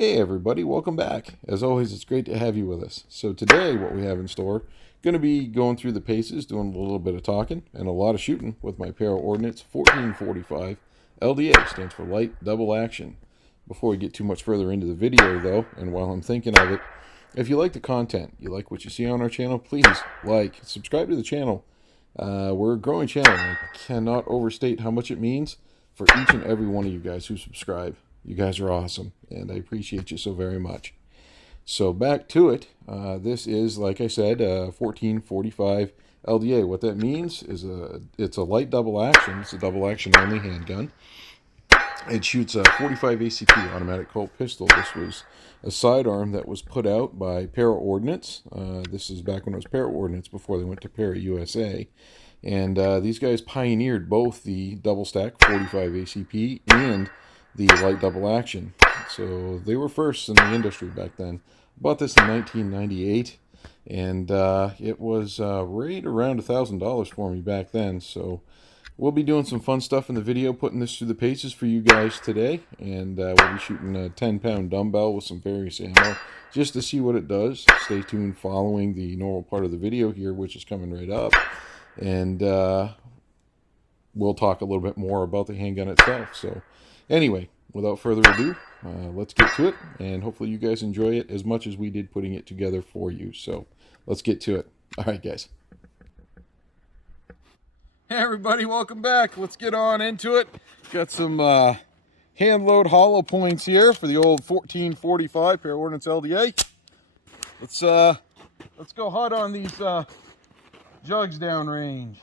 Hey everybody, welcome back. As always, it's great to have you with us. So today what we have in store, going to be going through the paces, doing a little bit of talking and a lot of shooting with my pair of Ordnance 1445 LDA, stands for light double action. Before we get too much further into the video though, and while I'm thinking of it, if you like the content, you like what you see on our channel, please like, subscribe to the channel. We're a growing channel and I cannot overstate how much it means for each and every one of you guys who subscribe. You guys are awesome, and I appreciate you so very much. So back to it. This is, like I said, 1445 LDA. What that means is it's a light double action. It's a double action only handgun. It shoots a 45 ACP automatic Colt pistol. This was a sidearm that was put out by Para Ordnance. This is back when it was Para Ordnance before they went to Para USA. And these guys pioneered both the double stack 45 ACP and the light double action. So they were first in the industry back then. Bought this in 1998, and it was right around $1,000 for me back then. So we'll be doing some fun stuff in the video, putting this through the paces for you guys today, and we'll be shooting a 10-pound dumbbell with some various ammo just to see what it does. Stay tuned following the normal part of the video here, which is coming right up, and we'll talk a little bit more about the handgun itself. So anyway, without further ado, let's get to it, and hopefully you guys enjoy it as much as we did putting it together for you. So let's get to it. All right, guys. Hey everybody, welcome back. Let's get on into it. Got some hand load hollow points here for the old 1445 Para Ordnance LDA. Let's go hot on these jugs downrange.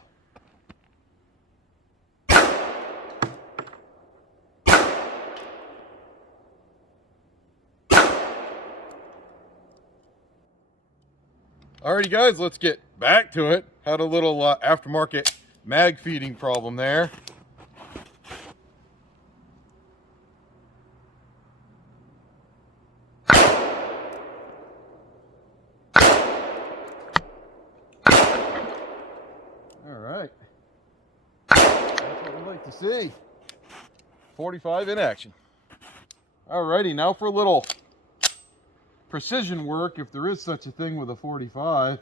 Alrighty guys, let's get back to it. Had a little aftermarket mag feeding problem there. Alright. That's what we like to see. 45 in action. Alrighty, now for a little precision work, if there is such a thing with a 45.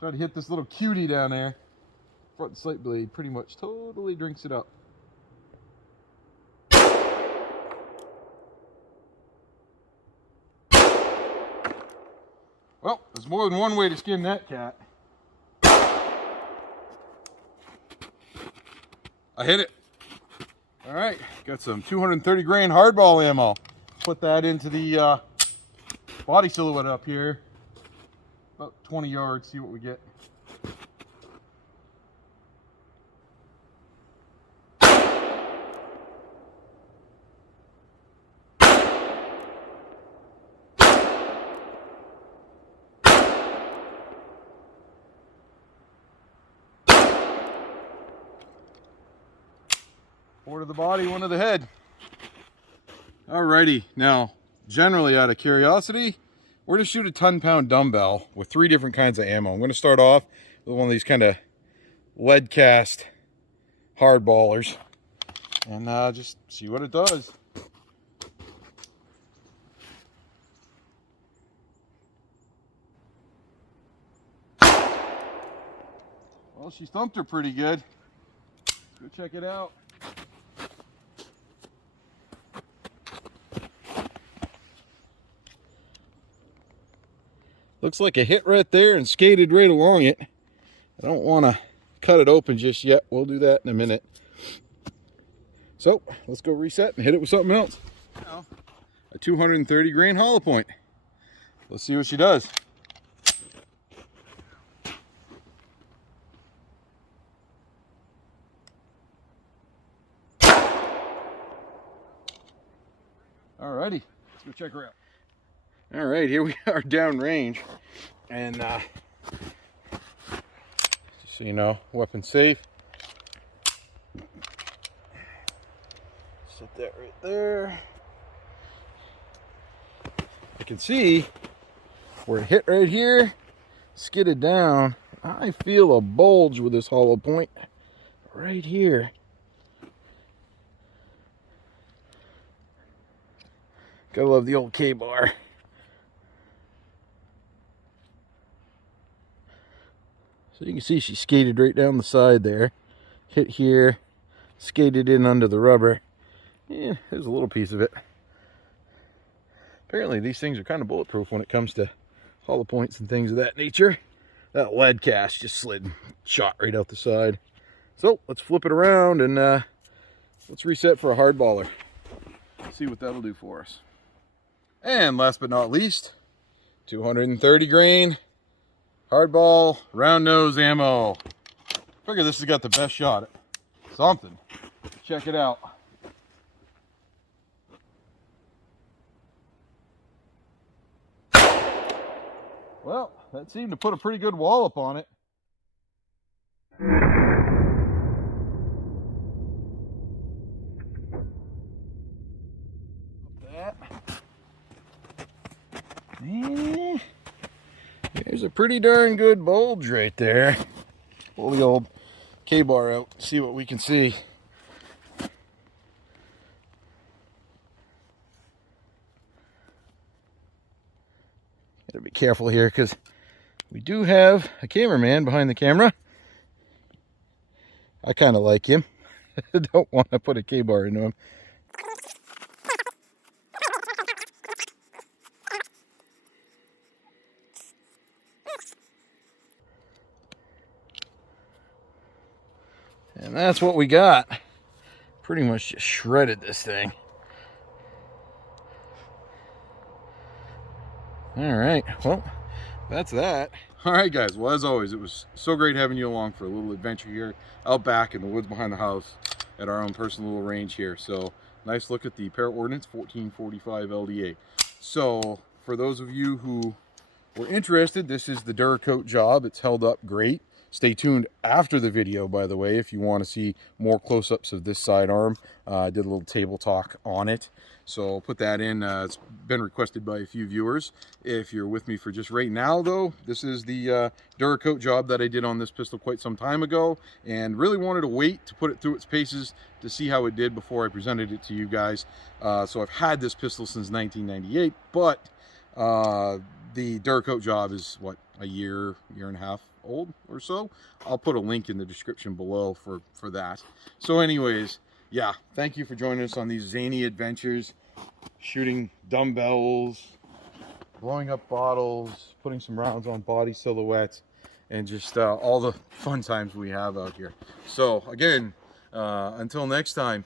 Try to hit this little cutie down there. Front sight blade pretty much totally drinks it up. Well, there's more than one way to skin that cat. I hit it. All right, got some 230 grain hardball ammo. Put that into the body silhouette up here, about 20 yards, see what we get. Four to the body, one to the head. Alrighty, now generally out of curiosity, we're going to shoot a 10-pound dumbbell with 3 different kinds of ammo. I'm going to start off with one of these kind of lead cast hardballers and just see what it does. Well, she thumped her pretty good. Let's go check it out. Looks like a hit right there and skated right along it. I don't want to cut it open just yet. We'll do that in a minute. So let's go reset and hit it with something else. Now, a 230 grain hollow point. Let's see what she does. Alrighty, let's go check her out. All right, here we are downrange, and just so you know, weapon safe. Set that right there. I can see where it hit right here, skidded down. I feel a bulge with this hollow point right here. Gotta love the old K-bar. So you can see she skated right down the side there. Hit here, skated in under the rubber. Yeah, there's a little piece of it. Apparently these things are kind of bulletproof when it comes to hollow points and things of that nature. That lead cast just slid, shot right out the side. So let's flip it around and let's reset for a hard baller. See what that'll do for us. And last but not least, 230 grain hardball round nose ammo. Figure this has got the best shot at something. Check it out. Well, that seemed to put a pretty good wallop on it. There's a pretty darn good bulge right there. Pull the old K-bar out, see what we can see. Gotta be careful here because we do have a cameraman behind the camera. I kind of like him. I don't want to put a K-bar into him. And that's what we got. Pretty much just shredded this thing. All right, well, that's that. All right, guys, well, as always, it was so great having you along for a little adventure here out back in the woods behind the house at our own personal little range here. So nice look at the Para Ordnance 1445 LDA. So for those of you who were interested, this is the DuraCoat job. It's held up great. Stay tuned after the video, by the way, if you want to see more close-ups of this sidearm. I did a little table talk on it, so I'll put that in. It's been requested by a few viewers. If you're with me for just right now, though, this is the DuraCoat job that I did on this pistol quite some time ago, and really wanted to wait to put it through its paces to see how it did before I presented it to you guys. So I've had this pistol since 1998, but the DuraCoat job is, what, a year and a half old or so. I'll put a link in the description below for that. So anyways, yeah, thank you for joining us on these zany adventures, shooting dumbbells, blowing up bottles, putting some rounds on body silhouettes, and just all the fun times we have out here. So again, until next time,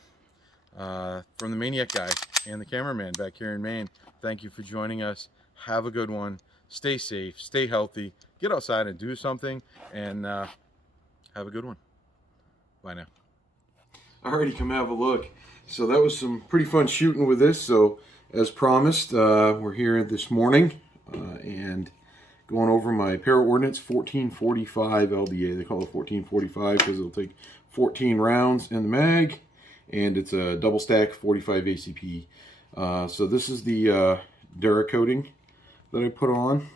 from the Maniac Guy and the cameraman back here in Maine, thank you for joining us. Have a good one. Stay safe, stay healthy, get outside and do something, and have a good one. Bye now. Alrighty, come have a look. So that was some pretty fun shooting with this. So as promised, we're here this morning and going over my Para Ordnance 1445 LDA. They call it 1445 because it'll take 14 rounds in the mag, and it's a double stack 45 ACP. So this is the DuraCoating that I put on,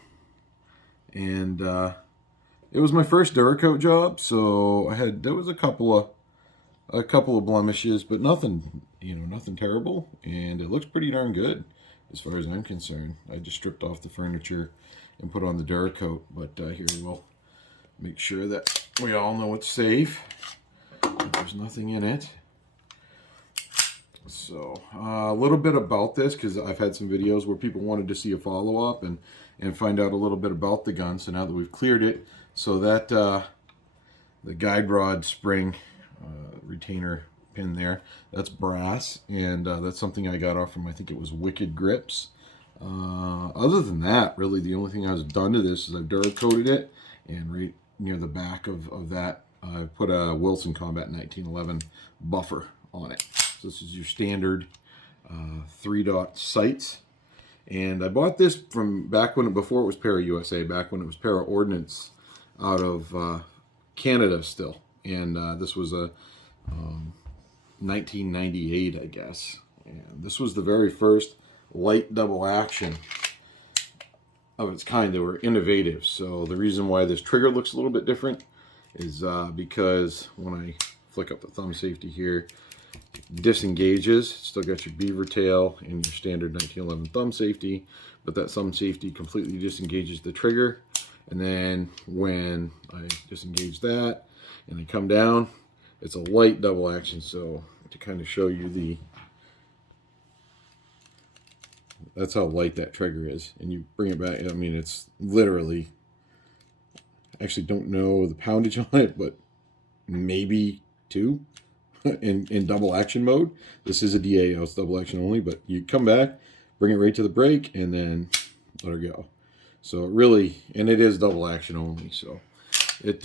and it was my first DuraCoat job, so there was a couple of blemishes, but nothing, nothing terrible, and it looks pretty darn good as far as I'm concerned. I just stripped off the furniture and put on the DuraCoat, but here we'll make sure that we all know it's safe. There's nothing in it. So a little bit about this, because I've had some videos where people wanted to see a follow-up and find out a little bit about the gun. So now that we've cleared it, so that the guide rod spring retainer pin there, that's brass, and that's something I got off from, I think it was Wicked Grips. Other than that, really the only thing I've done to this is I've DuraCoated it, and right near the back of that I put a Wilson Combat 1911 buffer on it. So this is your standard 3-dot sights, and I bought this from back before it was Para USA, back when it was Para Ordnance out of Canada still, and this was a 1998, I guess, and this was the very first light double action of its kind. They were innovative. So the reason why this trigger looks a little bit different is because when I flick up the thumb safety here, disengages. Still got your beaver tail and your standard 1911 thumb safety, but that thumb safety completely disengages the trigger. And then when I disengage that and I come down, it's a light double action. So to kind of show you that's how light that trigger is. And you bring it back, I mean, it's literally, I actually don't know the poundage on it, but maybe 2 in double action mode. This is a DA, it's double action only, but you come back, bring it right to the brake, and then let her go. So it really, and it is double action only, so it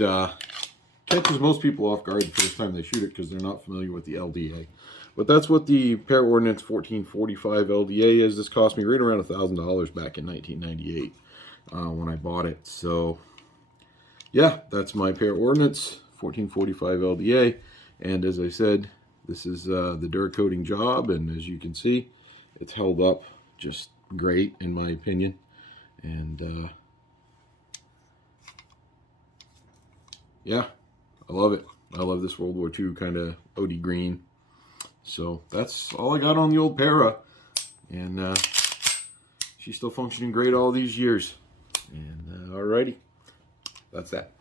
catches most people off guard the first time they shoot it because they're not familiar with the LDA. But that's what the Para Ordnance 1445 LDA is. This cost me right around $1,000 back in 1998 when I bought it. So yeah, that's my Para Ordnance 1445 LDA. And as I said, this is the DuraCoating job, and as you can see, it's held up just great in my opinion. And yeah, I love it. I love this World War II kind of OD green. So that's all I got on the old Para, and she's still functioning great all these years. And alrighty, that's that.